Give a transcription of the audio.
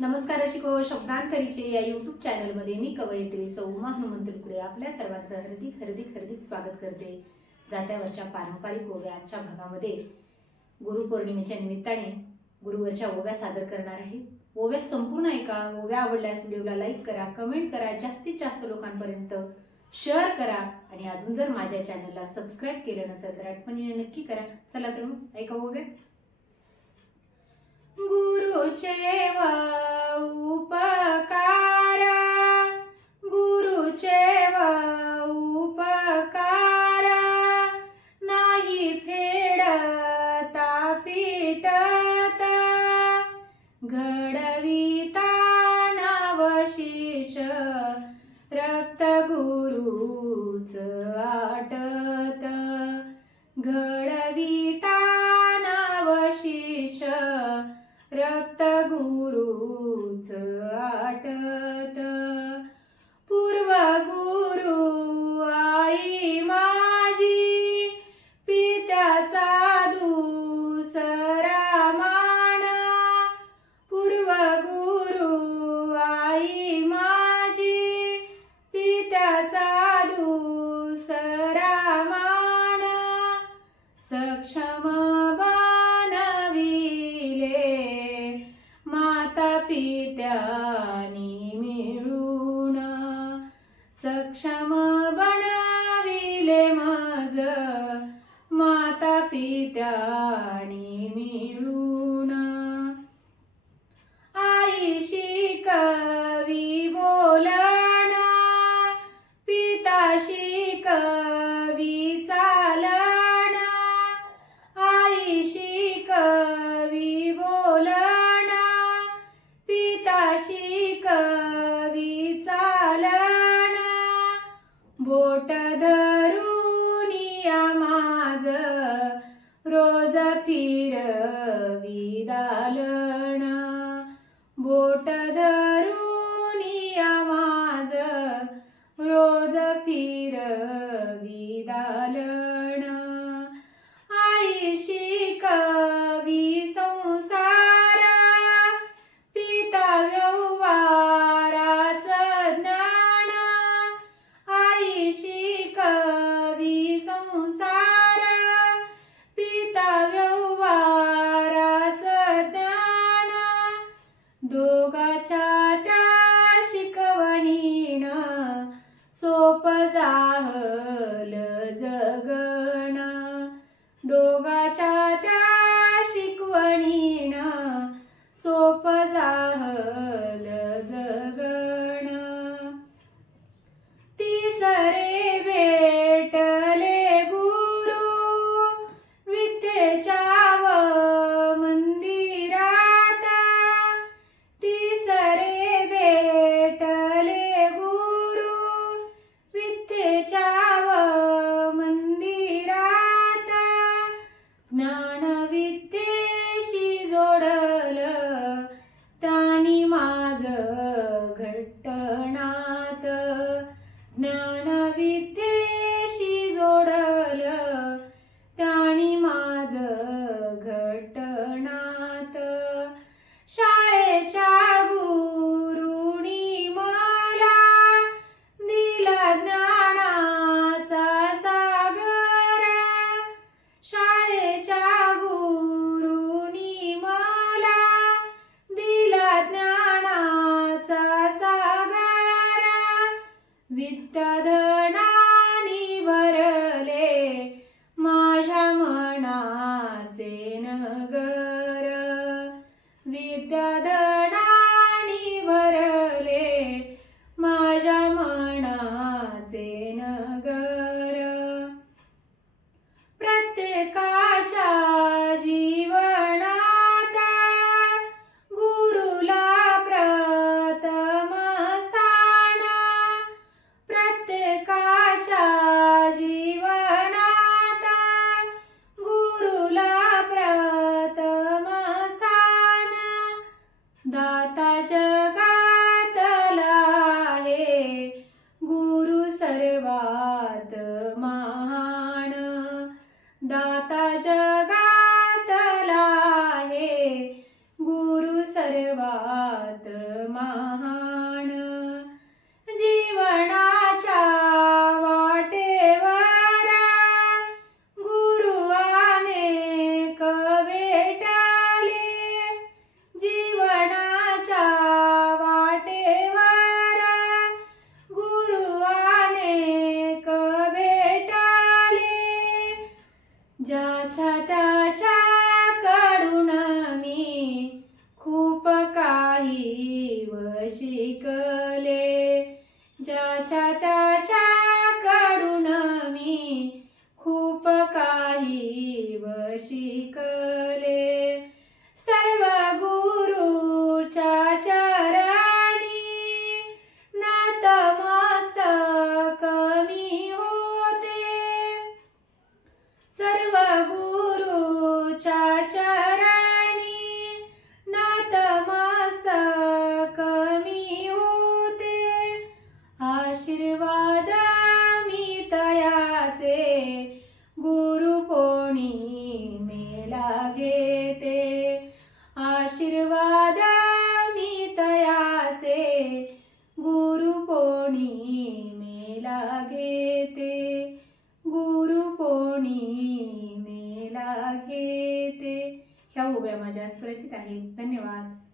नमस्कार शिको शब्दांतरीचे या यूट्यूब चॅनलमध्ये मी कवयित्री सौमा हनुमंत तुकडे आपल्या सर्वांचं हर्दिक हर्दिक हर्दिक स्वागत करते. जात्यावरच्या पारंपरिक ओव्या आजच्या भागामध्ये गुरुपौर्णिमेच्या निमित्ताने गुरुवरच्या ओव्या सादर करणार आहे. ओव्या संपूर्ण ऐका ओव्या आवडल्यास व्हिडिओला लाईक करा कमेंट करा जास्तीत जास्त लोकांपर्यंत शेअर करा आणि अजून जर माझ्या चॅनलला सबस्क्राईब केलं नसेल तर आठवणीने नक्की करा. चला तर मग ऐका ओव्या. गुरुचे वा उपकार. माझ माता पित्या ಗೋಟದ विद्याधना data jaga. गुरु मेला घेते? आशीर्वाद मी तयाचे. गुरु मेला घेते? गुरु मेला घेते? ह्या उभ्या माझ्या सुरक्षित आहेत. धन्यवाद.